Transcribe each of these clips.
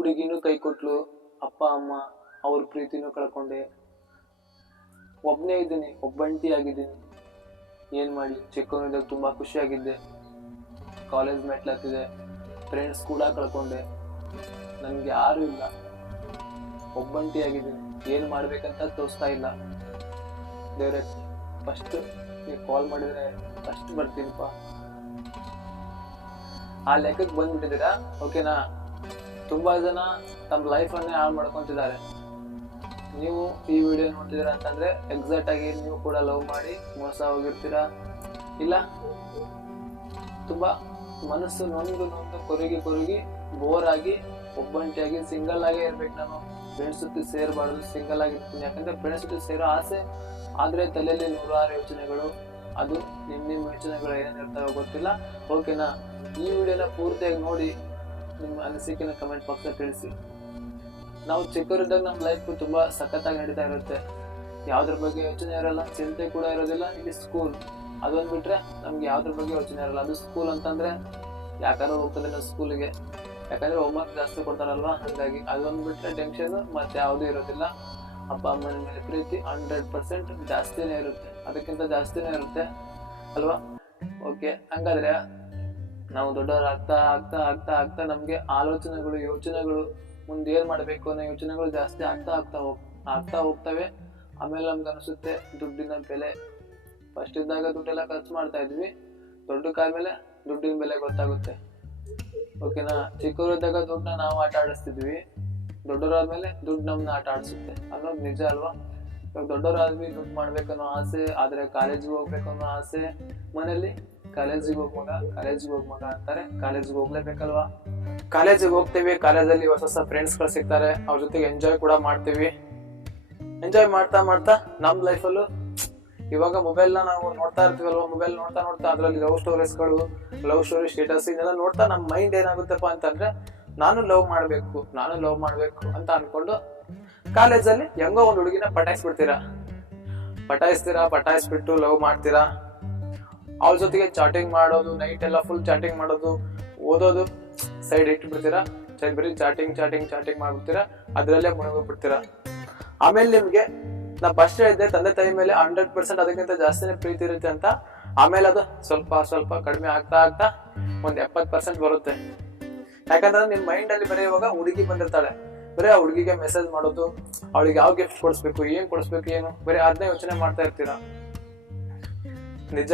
ಹುಡುಗಿನೂ ಕೈ ಕೊಟ್ಲು. ಅಪ್ಪ, ಅಮ್ಮ, ಅವ್ರ ಪ್ರೀತಿನೂ ಕಳ್ಕೊಂಡೆ. ಒಬ್ಬನೇ ಇದ್ದೀನಿ ಒಬ್ಬಂಟಿ ಆಗಿದ್ದೀನಿ. ಏನು ಮಾಡಿ? ಚಿಕ್ಕವನಿದ್ದಾಗ ತುಂಬ ಖುಷಿಯಾಗಿದ್ದೆ ಕಾಲೇಜ್ ಮೆಟ್ಲತ್ತಿದೆ ಫ್ರೆಂಡ್ಸ್ ಕೂಡ ಕಳ್ಕೊಂಡೆ. ನನಗೆ ಯಾರೂ ಇಲ್ಲ. ಒಬ್ಬಂಟಿ ಆಗಿದ್ದೀನಿ. ಏನು ಮಾಡ್ಬೇಕಂತ ತೋರಿಸ್ತಾ ಇಲ್ಲ. ದೇವ್ರೆ ಫಸ್ಟ್ ನೀವು ಕಾಲ್ ಮಾಡಿದ್ರೆ ಫಸ್ಟ್ ಬರ್ತೀನಪ್ಪ. ಆ ಲೆಕ್ಕಕ್ಕೆ ಬಂದ್ಬಿಟ್ಟಿದ್ದೀರಾ? ಓಕೆನಾ? ತುಂಬಾ ಜನ ತಮ್ಮ ಲೈಫನ್ನೇ ಹಾಳು ಮಾಡ್ಕೊತಿದ್ದಾರೆ. ನೀವು ಈ ವಿಡಿಯೋ ನೋಡ್ತಿದ್ದೀರಾ ಅಂತಂದ್ರೆ ಎಕ್ಸಾಕ್ಟ್ ಆಗಿ ನೀವು ಕೂಡ ಲವ್ ಮಾಡಿ ಮೋಸ ಹೋಗಿರ್ತೀರಾ? ಇಲ್ಲ? ತುಂಬಾ ಮನಸ್ಸು ನೊಂದು ನೊಂದು ಕೊರಗಿ ಕೊರಗಿ ಬೋರ್ ಆಗಿ ಒಬ್ಬಂಟಿಯಾಗಿ ಸಿಂಗಲ್ ಆಗೇ ಇರ್ಬೇಕು ನಾನು. ಫ್ರೆಂಡ್ಸ್ ಜೊತೆ ಸೇರಬಾರ್ದು ಸಿಂಗಲ್ ಆಗಿರ್ತೀನಿ. ಯಾಕಂದ್ರೆ ಫ್ರೆಂಡ್ಸ್ ಜೊತೆ ಸೇರೋ ಆಸೆ ಆದ್ರೆ ತಲೆಯಲ್ಲಿ ನೂರಾರು ಯೋಚನೆಗಳು. ಅದು ನಿಮ್ಮ ನಿಮ್ಮ ಯೋಚನೆಗಳು ಏನೇನಿರ್ತಾವೆ ಗೊತ್ತಿಲ್ಲ. ಓಕೆನಾ ಈ ವಿಡಿಯೋನ ಪೂರ್ತಿಯಾಗಿ ನೋಡಿ ನಿಮ್ಮ ಅನಿಸಿಕೆನ ಕಮೆಂಟ್ ಬಾಕ್ಸಲ್ಲಿ ತಿಳಿಸಿ. ನಾವು ಚಿಕ್ಕವರಿದ್ದಾಗ ನಮ್ಮ ಲೈಫ್ ತುಂಬಾ ಸಖತ್ತಾಗಿ ನಡೀತಾ ಇರುತ್ತೆ. ಯಾವ್ದ್ರ ಬಗ್ಗೆ ಯೋಚನೆ ಇರಲ್ಲ, ಚಿಂತೆ ಕೂಡ ಇರೋದಿಲ್ಲ, ಇಲ್ಲಿ ಸ್ಕೂಲ್ ಅದೊಂದು ಬಿಟ್ರೆ ನಮ್ಗೆ ಯಾವ್ದ್ರ ಬಗ್ಗೆ ಯೋಚನೆ ಇರಲ್ಲ. ಅದು ಸ್ಕೂಲ್ ಅಂತಂದ್ರೆ ಯಾಕಾದ್ರೂ ಹೋಗ್ತದೆ ನಾವು ಸ್ಕೂಲಿಗೆ ಯಾಕಂದ್ರೆ ಹೋಮ್ವರ್ಕ್ ಜಾಸ್ತಿ ಕೊಡ್ತಾರಲ್ವಾ? ಹಾಗಾಗಿ ಅದೊಂದು ಬಿಟ್ರೆ ಟೆನ್ಷನ್ ಮತ್ತೆ ಯಾವುದೂ ಇರೋದಿಲ್ಲ. ಅಪ್ಪ ಅಮ್ಮನ ಮೇಲೆ ಪ್ರೀತಿ ಹಂಡ್ರೆಡ್ ಪರ್ಸೆಂಟ್ ಜಾಸ್ತಿನೇ ಇರುತ್ತೆ. ಅದಕ್ಕಿಂತ ಜಾಸ್ತಿನೇ ಇರುತ್ತೆ. ಅಲ್ವಾ? ಓಕೆ ಹಂಗಾದ್ರೆ ನಾವು ದೊಡ್ಡವರಾಗ್ತಾ ಆಗ್ತಾ ಆಗ್ತಾ ಆಗ್ತಾ ನಮಗೆ ಆಲೋಚನೆಗಳು, ಯೋಚನೆಗಳು ಮುಂದೆ ಏನು ಮಾಡಬೇಕು ಅನ್ನೋ ಯೋಚನೆಗಳು ಜಾಸ್ತಿ ಆಗ್ತಾ ಆಗ್ತಾ ಹೋಗ್, ಆಗ್ತಾ ಹೋಗ್ತವೆ. ಆಮೇಲೆ ನಮ್ಗೆ ಅನಿಸುತ್ತೆ ದುಡ್ಡಿನ ಬೆಲೆ. ಫಸ್ಟ್ ಇದ್ದಾಗ ದುಡ್ಡೆಲ್ಲ ಖರ್ಚು ಮಾಡ್ತಾ ಇದ್ವಿ. ದೊಡ್ಡಕ್ಕಾದ್ಮೇಲೆ ದುಡ್ಡಿನ ಬೆಲೆ ಗೊತ್ತಾಗುತ್ತೆ. ಓಕೆನಾ? ಚಿಕ್ಕವರಿದ್ದಾಗ ದುಡ್ಡನ್ನ ನಾವು ಆಟ ಆಡಿಸ್ತಿದ್ವಿ. ದೊಡ್ಡವರಾದ್ಮೇಲೆ ದುಡ್ಡು ನಮ್ಮನ್ನ ಆಟ ಆಡಿಸುತ್ತೆ. ಅನ್ನೋದು ನಿಜ ಅಲ್ವಾ? ಇವಾಗ ದೊಡ್ಡವರಾದ್ವಿ, ದುಡ್ಡು ಮಾಡ್ಬೇಕನ್ನೋ ಆಸೆ, ಆದರೆ ಕಾಲೇಜಿಗೆ ಹೋಗ್ಬೇಕನ್ನೋ ಆಸೆ ಮನೇಲಿ ಕಾಲೇಜಿಗೆ ಹೋಗ್ ಮಗ ಕಾಲೇಜಿಗೆ ಹೋಗ್ ಮಗ ಅಂತಾರೆ. ಕಾಲೇಜಿಗೆ ಹೋಗ್ಲೇಬೇಕಲ್ವಾ? ಕಾಲೇಜಿಗೆ ಹೋಗ್ತೀವಿ. ಕಾಲೇಜಲ್ಲಿ ಹೊಸ ಹೊಸ ಫ್ರೆಂಡ್ಸ್ಗಳು ಸಿಗ್ತಾರೆ. ಅವ್ರ ಜೊತೆಗೆ ಎಂಜಾಯ್ ಕೂಡ ಮಾಡ್ತೀವಿ. ಎಂಜಾಯ್ ಮಾಡ್ತಾ ಮಾಡ್ತಾ ನಮ್ಮ ಲೈಫಲ್ಲೂ ಇವಾಗ ಮೊಬೈಲ್ನ ನಾವು ನೋಡ್ತಾ ಇರ್ತೀವಲ್ವ? ಮೊಬೈಲ್ ನೋಡ್ತಾ ನೋಡ್ತಾ ಅದರಲ್ಲಿ ಲವ್ ಸ್ಟೋರೀಸ್ಗಳು ಲವ್ ಸ್ಟೋರಿ ಸ್ಟೇಟಸ್ ಇದೆಲ್ಲ ನೋಡ್ತಾ ನಮ್ಮ ಮೈಂಡ್ ಏನಾಗುತ್ತಪ್ಪ ಅಂತಂದ್ರೆ ನಾನು ಲವ್ ಮಾಡಬೇಕು, ನಾನು ಲವ್ ಮಾಡಬೇಕು ಅಂತ ಅನ್ಕೊಂಡು ಕಾಲೇಜಲ್ಲಿ ಹೆಂಗೋ ಒಂದು ಹುಡುಗಿನ ಪಟಾಯಿಸ್ಬಿಡ್ತೀರಾ? ಪಟಾಯಿಸ್ತೀರಾ? ಪಟಾಯಿಸ್ಬಿಟ್ಟು ಲವ್ ಮಾಡ್ತೀರಾ? ಅವ್ರ ಜೊತೆಗೆ ಚಾಟಿಂಗ್ ಮಾಡೋದು ನೈಟ್ ಎಲ್ಲ ಫುಲ್ ಚಾಟಿಂಗ್ ಮಾಡೋದು, ಓದೋದು ಸೈಡ್ ಇಟ್ಬಿಡ್ತೀರಾ? ಬರೀ ಚಾಟಿಂಗ್ ಚಾಟಿಂಗ್ ಚಾಟಿಂಗ್ ಮಾಡ್ಬಿಡ್ತೀರಾ? ಅದರಲ್ಲೇ ಮುಳುಗೋಗ್ಬಿಡ್ತೀರಾ ಆಮೇಲೆ ನಿಮ್ಗೆ ನಾ ಫಸ್ಟ್ ಹೇಳಿದ್ದೆ, ತಂದೆ ತಾಯಿ ಮೇಲೆ ಹಂಡ್ರೆಡ್ ಪರ್ಸೆಂಟ್ ಅದಕ್ಕಿಂತ ಜಾಸ್ತಿನೇ ಪ್ರೀತಿ ಇರುತ್ತೆ ಅಂತ. ಆಮೇಲೆ ಅದು ಸ್ವಲ್ಪ ಸ್ವಲ್ಪ ಕಡಿಮೆ ಆಗ್ತಾ ಆಗ್ತಾ ಒಂದ್ ಎಪ್ಪತ್ ಪರ್ಸೆಂಟ್ ಬರುತ್ತೆ. ಯಾಕಂದ್ರೆ ನಿಮ್ ಮೈಂಡ್ ಅಲ್ಲಿ ಬರೀ ಇವಾಗ ಹುಡುಗಿ ಬಂದಿರ್ತಾಳೆ. ಬರೀ ಆ ಹುಡುಗಿಗೆ ಮೆಸೇಜ್ ಮಾಡೋದು, ಅವಳಿಗೆ ಯಾವ ಗಿಫ್ಟ್ ಕೊಡಿಸ್ಬೇಕು, ಏನ್ ಕೊಡಿಸ್ಬೇಕು, ಏನು? ಬರೀ ಅದನ್ನೇ ಯೋಚನೆ ಮಾಡ್ತಾ ಇರ್ತೀರಾ? ನಿಜ?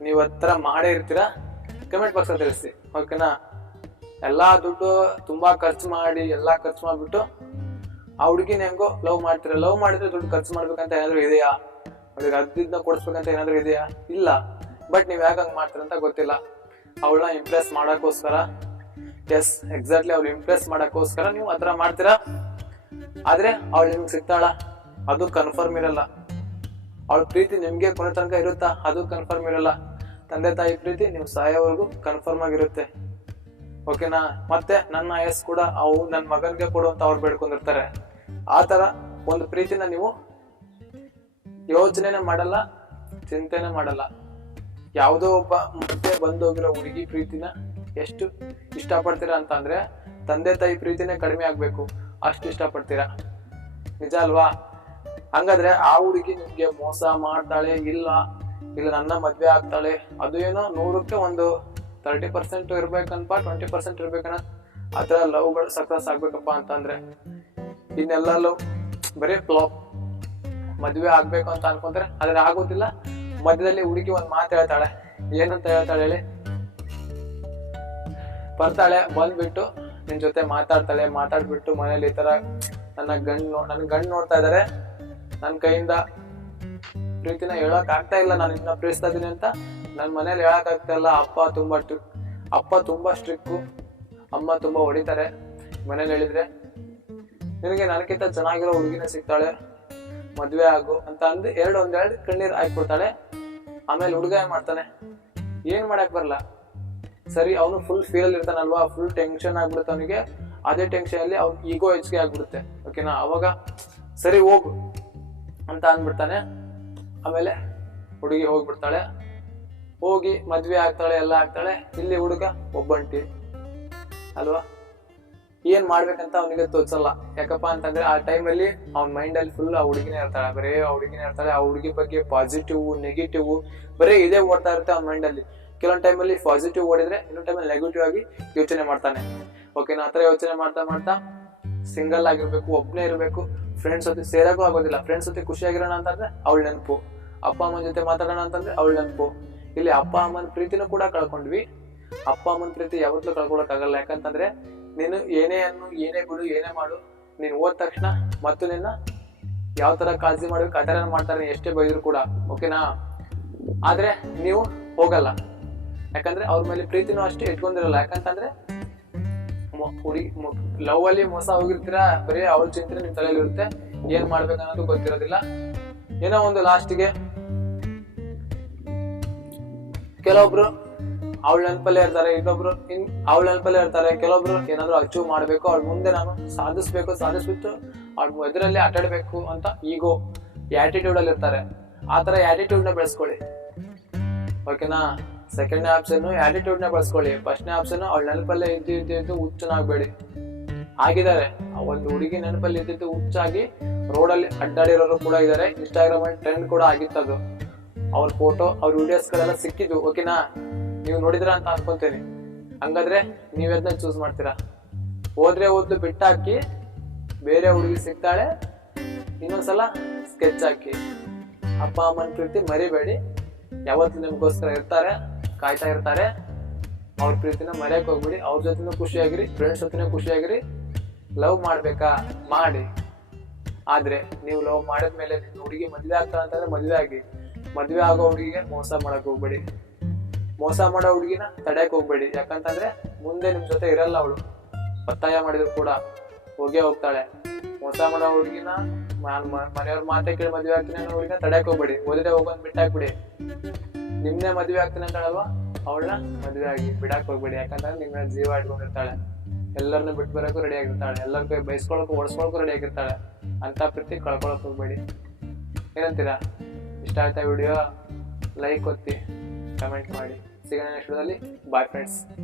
ನೀವು ಹತ್ರ ಮಾಡೇ ಇರ್ತೀರಾ? ಕಮೆಂಟ್ ಬಾಕ್ಸ್ ತಿಳಿಸಿ. ಓಕೆನಾ ಎಲ್ಲಾ ದುಡ್ಡು ತುಂಬಾ ಖರ್ಚು ಮಾಡಿ, ಎಲ್ಲ ಖರ್ಚು ಮಾಡ್ಬಿಟ್ಟು ಆ ಹುಡುಗಿನ ಹೆಂಗೋ ಲವ್ ಮಾಡ್ತೀರಾ? ಲವ್ ಮಾಡಿದ್ರೆ ದುಡ್ಡು ಖರ್ಚು ಮಾಡ್ಬೇಕಂತ ಏನಾದ್ರು ಇದೆಯಾ? ಅವ್ಳಿಗೆ ಅದ್ದಿದ್ನ ಕೊಡಿಸ್ಬೇಕಂತ ಏನಾದ್ರು ಇದೆಯಾ? ಇಲ್ಲ. ಬಟ್ ನೀವು ಯಾಕೆ ಹಂಗ್ ಮಾಡ್ತೀರ ಅಂತ ಗೊತ್ತಿಲ್ಲ. ಅವಳನ್ನ ಇಂಪ್ರೆಸ್ ಮಾಡಕ್ಕೋಸ್ಕರ ಎಸ್ ಎಕ್ಸಾಕ್ಟ್ಲಿ ಅವ್ಳು ಇಂಪ್ರೆಸ್ ಮಾಡಕ್ಕೋಸ್ಕರ ನೀವು ಆ ಥರ ಮಾಡ್ತೀರಾ? ಆದ್ರೆ ಅವಳು ನಿಮ್ಗೆ ಸಿಗ್ತಾಳ? ಅದು ಕನ್ಫರ್ಮ್ ಇರಲ್ಲ. ಅವಳ ಪ್ರೀತಿ ನಿಮ್ಗೆ ಕೊನೆ ತನಕ ಇರುತ್ತಾ? ಅದು ಕನ್ಫರ್ಮ್ ಇರಲ್ಲ. ತಂದೆ ತಾಯಿ ಪ್ರೀತಿ ನೀವು ಸಾಯೋವರೆಗೂ ಕನ್ಫರ್ಮ್ ಆಗಿರುತ್ತೆ. ಓಕೆನಾ ಮತ್ತೆ ನನ್ನ ಎಸ್ ಕೂಡ ಅವು ನನ್ನ ಮಗನಿಗೆ ಕೊಡುವಂತ ಅವ್ರು ಬೇಡ್ಕೊಂಡಿರ್ತಾರೆ. ಆ ತರ ಒಂದು ಪ್ರೀತಿನ ನೀವು ಯೋಚನೆನೆ ಮಾಡಲ್ಲ, ಚಿಂತೆನೆ ಮಾಡಲ್ಲ. ಯಾವುದೋ ಒಬ್ಬ ಮುಂದೆ ಬಂದೋಗಿರೋ ಹುಡುಗಿ ಪ್ರೀತಿನ ಎಷ್ಟು ಇಷ್ಟಪಡ್ತೀರಾ ಅಂತ ಅಂದ್ರೆ ತಂದೆ ತಾಯಿ ಪ್ರೀತಿನೇ ಕಡಿಮೆ ಆಗ್ಬೇಕು, ಅಷ್ಟು ಇಷ್ಟಪಡ್ತೀರಾ? ನಿಜ ಅಲ್ವಾ? ಹಂಗಾದ್ರೆ ಆ ಹುಡುಗಿ ನಿಮ್ಗೆ ಮೋಸ ಮಾಡ್ತಾಳೆ ಇಲ್ಲ ಇಲ್ಲ, ನನ್ನ ಮದ್ವೆ ಆಗ್ತಾಳೆ. ಅದು ಏನೋ ನೂರಕ್ಕೆ ಒಂದು ತರ್ಟಿ ಪರ್ಸೆಂಟ್ ಇರ್ಬೇಕನ್ಪ ಟ್ವೆಂಟಿ ಪರ್ಸೆಂಟ್ ಇರ್ಬೇಕನ್ನ ಆ ಲವ್ ಲವ್ಗಳು ಸಕ್ಸಸ್ ಆಗ್ಬೇಕಪ್ಪ ಅಂತಂದ್ರೆ, ಇನ್ನೆಲ್ಲ ಲವ್ ಬರೀ ಫ್ಲಾಪ್ ಮದ್ವೆ ಆಗ್ಬೇಕು ಅಂತ ಅನ್ಕೊಂತಾರೆ ಆದ್ರೆ ಆಗೋದಿಲ್ಲ. ಮಧ್ಯದಲ್ಲಿ ಹುಡುಗಿ ಒಂದ್ ಮಾತು ಹೇಳ್ತಾಳೆ. ಏನಂತ ಹೇಳ್ತಾಳೆ ಹೇಳಿ? ಬರ್ತಾಳೆ, ಬಂದ್ಬಿಟ್ಟು ನಿನ್ ಜೊತೆ ಮಾತಾಡ್ತಾಳೆ. ಮಾತಾಡ್ಬಿಟ್ಟು ಮನೇಲಿ ಈ ತರ ನನ್ನ ಗಂಡ್ ನೋ ನನ್ನ ಗಂಡ್ ನೋಡ್ತಾ ಇದಾರೆ. ನನ್ನ ಕೈಯಿಂದ ಪ್ರೀತಿನ ಹೇಳಕ್ ಆಗ್ತಾ ಇಲ್ಲ, ನಾನು ಇನ್ನ ಪ್ರೀತಿಸ್ತಾ ಇದ್ದೀನಿ ಅಂತ ನನ್ನ ಮನೇಲಿ ಹೇಳಕ್ ಆಗ್ತಾ ಇಲ್ಲ. ಅಪ್ಪ ತುಂಬಾ ಟ್ರಿಕ್ ಅಪ್ಪ ತುಂಬಾ ಸ್ಟ್ರಿಕ್ಕು ಅಮ್ಮ ತುಂಬಾ ಹೊಡಿತಾರೆ. ಮನೇಲಿ ಹೇಳಿದ್ರೆ, ನಿನಗೆ ನನಗಿಂತ ಚೆನ್ನಾಗಿರೋ ಹುಡುಗಿನ ಸಿಗ್ತಾಳೆ, ಮದ್ವೆ ಆಗು ಅಂತ ಅಂದು ಎರಡು ಒಂದೆರಡು ಕಣ್ಣೀರ್ ಹಾಕ್ಬಿಡ್ತಾಳೆ. ಆಮೇಲೆ ಹುಡುಗ ಮಾಡ್ತಾನೆ, ಏನ್ ಮಾಡಕ್ ಬರಲ್ಲ ಸರಿ, ಅವನು ಫುಲ್ ಫೀಲ್ ಅಲ್ಲಿ ಇರ್ತಾನಲ್ವಾ ಫುಲ್ ಟೆನ್ಷನ್ ಆಗ್ಬಿಡುತ್ತೆ ಅವನಿಗೆ. ಅದೇ ಟೆನ್ಷನ್ ಅಲ್ಲಿ ಅವ್ನ ಈಗೋ ಹೆಚ್ಚಿಗೆ ಆಗ್ಬಿಡುತ್ತೆ. ಓಕೆನಾ ಅವಾಗ, ಸರಿ, ಹೋಗು ಅಂತ ಅಂದ್ಬಿಡ್ತಾನೆ. ಆಮೇಲೆ ಹುಡುಗಿ ಹೋಗ್ಬಿಡ್ತಾಳೆ. ಹೋಗಿ ಮದ್ವೆ ಆಗ್ತಾಳೆ, ಎಲ್ಲ ಆಗ್ತಾಳೆ. ಇಲ್ಲಿ ಹುಡುಗ ಒಬ್ಬಂಟಿ. ಅಲ್ವಾ? ಏನ್ ಮಾಡ್ಬೇಕಂತ ಅವನಿಗೆ ತೋಚಲ್ಲ ಯಾಕಪ್ಪ ಅಂತಂದ್ರೆ ಆ ಟೈಮಲ್ಲಿ ಅವ್ನ ಮೈಂಡ್ ಅಲ್ಲಿ ಫುಲ್ ಆ ಹುಡುಗಿನೇ ಇರ್ತಾಳೆ. ಬರೇ ಆ ಹುಡುಗಿನೇ ಇರ್ತಾಳೆ. ಆ ಹುಡುಗಿ ಬಗ್ಗೆ ಪಾಸಿಟಿವ್ ನೆಗೆಟಿವ್ ಬರೇ ಇದೇ ಓಡ್ತಾ ಇರುತ್ತೆ ಅವ್ನ ಮೈಂಡ್ ಅಲ್ಲಿ. ಕೆಲವೊಂದು ಟೈಮಲ್ಲಿ ಪಾಸಿಟಿವ್ ಓಡಿದ್ರೆ ಇನ್ನೊಂದು ಟೈಮಲ್ಲಿ ನೆಗೆಟಿವ್ ಆಗಿ ಯೋಚನೆ ಮಾಡ್ತಾನೆ. ಓಕೆನಾ ಆ ಥರ ಯೋಚನೆ ಮಾಡ್ತಾ ಮಾಡ್ತಾ ಸಿಂಗಲ್ ಆಗಿರ್ಬೇಕು ಒಬ್ಬನೇ ಇರಬೇಕು. ಫ್ರೆಂಡ್ಸ್ ಜೊತೆ ಸೇರಕ್ಕೂ ಆಗೋದಿಲ್ಲ. ಫ್ರೆಂಡ್ಸ್ ಜೊತೆ ಖುಷಿಯಾಗಿರೋಣ ಅಂತಂದ್ರೆ ಅವಳ ನೆನಪು. ಅಪ್ಪ ಅಮ್ಮನ ಜೊತೆ ಮಾತಾಡೋಣ ಅಂತಂದ್ರೆ ಅವಳ ನೆನಪು. ಇಲ್ಲಿ ಅಪ್ಪ ಅಮ್ಮನ ಪ್ರೀತಿನೂ ಕೂಡ ಕಳ್ಕೊಂಡ್ವಿ. ಅಪ್ಪ ಅಮ್ಮನ ಪ್ರೀತಿ ಯಾವತ್ತೂ ಕಳ್ಕೊಳಕ್ಕಾಗಲ್ಲ. ಯಾಕಂತಂದ್ರೆ ನೀನು ಏನೇ ಅನ್ನು, ಏನೇ ಬಿಡು, ಏನೇ ಮಾಡು, ನೀನು ಹೋದ ತಕ್ಷಣ ಮತ್ತು ನಿನ್ನ ಯಾವ ತರ ಕಾಳಜಿ ಮಾಡ್ಬೇಕು, ಆ ಮಾಡ್ತಾರೆ ಎಷ್ಟೇ ಬೈದ್ರು ಕೂಡ. ಓಕೆನಾ ಆದ್ರೆ ನೀವು ಹೋಗಲ್ಲ. ಯಾಕಂದ್ರೆ ಅವ್ರ ಮೇಲೆ ಪ್ರೀತಿನೂ ಅಷ್ಟೇ ಇಟ್ಕೊಂಡಿರಲ್ಲ. ಯಾಕಂತಂದ್ರೆ ಹುಡುಗಿ ಲವ್ ಅಲ್ಲಿ ಮೋಸ ಹೋಗಿರ್ತೀರಾ? ಬರೀ ಅವ್ರ ಚಿಂತನೆ ನಿಮ್ ತಲೆಯಲ್ಲಿ ಇರುತ್ತೆ ಏನ್ ಮಾಡ್ಬೇಕು ಅನ್ನೋದು ಗೊತ್ತಿರೋದಿಲ್ಲ. ಏನೋ ಒಂದು ಲಾಸ್ಟ್ಗೆ ಕೆಲವೊಬ್ರು ಅವಳ ನೆನಪಲ್ಲೇ ಇರ್ತಾರೆ, ಇನ್ನೊಬ್ರು ಇನ್, ಅವಳ ನೆನಪಲ್ಲೇ ಇರ್ತಾರೆ. ಕೆಲವೊಬ್ರು ಏನಾದ್ರು ಅಚೀವ್ ಮಾಡ್ಬೇಕು, ಅವ್ಳ ಮುಂದೆ ನಾನು ಸಾಧಿಸ್ಬೇಕು, ಸಾಧಿಸ್ಬಿಟ್ಟು ಅವ್ಳ ಎದುರಲ್ಲಿ ಆಟಾಡ್ಬೇಕು ಅಂತ ಈಗೋ ಆಟಿಟ್ಯೂಡ್ ಅಲ್ಲಿ ಇರ್ತಾರೆ ಆ ತರ ಆಟಿಟ್ಯೂಡ್ನ ಬೆಳೆಸ್ಕೊಳ್ಳಿ. ಓಕೆನಾ ಸೆಕೆಂಡ್ ಆಪ್ಷನ್ ಆಟಿಟ್ಯೂಡ್ನ ಬಳಸ್ಕೊಳ್ಳಿ. ಫಸ್ಟ್ನೇ ಆಪ್ಷನ್ ಅವಳು ನೆನಪಲ್ಲೇ ಇದ್ದು ಇದ್ದು ಇದ್ದು, ಹುಚ್ಚನಾಗಬೇಡಿ. ಆಗಿದ್ದಾರೆ ಒಂದು ಹುಡುಗಿ ನೆನಪಲ್ಲಿ ಇದ್ದಿದ್ದು ಹುಚ್ಚಾಗಿ ರೋಡಲ್ಲಿ ಅಡ್ಡಾಡಿರೋರು ಕೂಡ ಇದ್ದಾರೆ. ಇನ್ಸ್ಟಾಗ್ರಾಮ್ ಅಲ್ಲಿ ಟ್ರೆಂಡ್ ಕೂಡ ಆಗಿತ್ತದು. ಅವ್ರ ಫೋಟೋ ಅವ್ರ ವಿಡಿಯೋಸ್ ಗಳೆಲ್ಲ ಸಿಕ್ಕಿದ್ವು. ಓಕೆನಾ ನೀವು ನೋಡಿದ್ರ ಅಂತ ಅನ್ಕೊಂತೀನಿ. ಹಂಗಾದ್ರೆ ನೀವ್ ಅದನ್ನ ಚೂಸ್ ಮಾಡ್ತೀರಾ? ಹೋದ್ರೆ ಓದ್ಲು ಬಿಟ್ಟಾಕಿ, ಬೇರೆ ಹುಡುಗಿ ಸಿಗ್ತಾಳೆ, ಇನ್ನೊಂದ್ಸಲ ಸ್ಕೆಚ್ ಹಾಕಿ. ಅಪ್ಪ, ಅಮ್ಮನ ಪ್ರೀತಿ ಮರಿಬೇಡಿ. ಯಾವತ್ತು ನಿಮ್ಗೋಸ್ಕರ ಇರ್ತಾರೆ ಕಾಯ್ತಾ ಇರ್ತಾರೆ. ಅವ್ರ ಪ್ರೀತಿನ ಮರೆಯಕ್ ಹೋಗ್ಬಿಡಿ. ಅವ್ರ ಜೊತೆನೂ ಖುಷಿಯಾಗಿರಿ ಫ್ರೆಂಡ್ಸ್ ಜೊತೆನೂ ಖುಷಿಯಾಗಿರಿ. ಲವ್ ಮಾಡ್ಬೇಕಾ? ಮಾಡಿ. ಆದ್ರೆ ನೀವು ಲವ್ ಮಾಡಿದ್ಮೇಲೆ ನಿಮ್ಮ ಹುಡುಗಿ ಮದ್ವೆ ಆಗ್ತಾ ಅಂತಂದ್ರೆ ಮದ್ವೆ ಆಗಿ. ಮದ್ವೆ ಆಗೋ ಹುಡುಗಿಗೆ ಮೋಸ ಮಾಡಕ್ ಹೋಗ್ಬೇಡಿ. ಮೋಸ ಮಾಡೋ ಹುಡುಗಿನ ತಡೆಯಕ್ ಹೋಗ್ಬೇಡಿ. ಯಾಕಂತಂದ್ರೆ ಮುಂದೆ ನಿಮ್ ಜೊತೆ ಇರಲ್ಲ ಅವಳು. ಒತ್ತಾಯ ಮಾಡಿದ್ರು ಕೂಡ ಹೋಗೇ ಹೋಗ್ತಾಳೆ. ಮೋಸ ಮಾಡೋ ಹುಡುಗಿನ ಮನೆಯವ್ರ ಮಾತೆ ಕೇಳಿ ಮದ್ವೆ ಆಗ್ತೀನಿ ಅನ್ನೋ ಹುಡುಗಿನ ತಡೆಯಕ್ ಹೋಗ್ಬೇಡಿ. ಓದಿದ್ರೆ ಹೋಗೋದ್ ಬಿಟ್ಟಾಕ್ಬಿಡಿ ನಿಮ್ನೆ ಮದ್ವೆ ಆಗ್ತೀನಿ ಅಂತಾಳಲ್ವಾ? ಅವಳನ್ನ ಮದ್ವೆ ಆಗಿ ಬಿಡಾಕ್ ಹೋಗ್ಬೇಡಿ. ಯಾಕಂದ್ರೆ ನಿಮ್ಮ ಜೀವ ಇಟ್ಕೊಂಡಿರ್ತಾಳೆ ಎಲ್ಲರನ್ನ ಬಿಟ್ಟು ಬರೋಕ್ಕೂ ರೆಡಿ ಆಗಿರ್ತಾಳೆ. ಎಲ್ಲರ ಕೈ ಬೈಸ್ಕೊಳಕ್ಕೂ, ಓಡಿಸ್ಕೊಳಕ್ಕೂ ರೆಡಿ ಆಗಿರ್ತಾಳೆ. ಅಂತ ಪ್ರೀತಿ ಕಳ್ಕೊಳಕ್ ಹೋಗ್ಬೇಡಿ. ಏನಂತೀರಾ? ಇಷ್ಟ ಆಯ್ತಾ ವಿಡಿಯೋ? ಲೈಕ್ ಒತ್ತಿ ಕಮೆಂಟ್ ಮಾಡಿ. ಸಿಗೋಣ ನೆಕ್ಸ್ಟ್ ಬಾಯ್ ಫ್ರೆಂಡ್ಸ್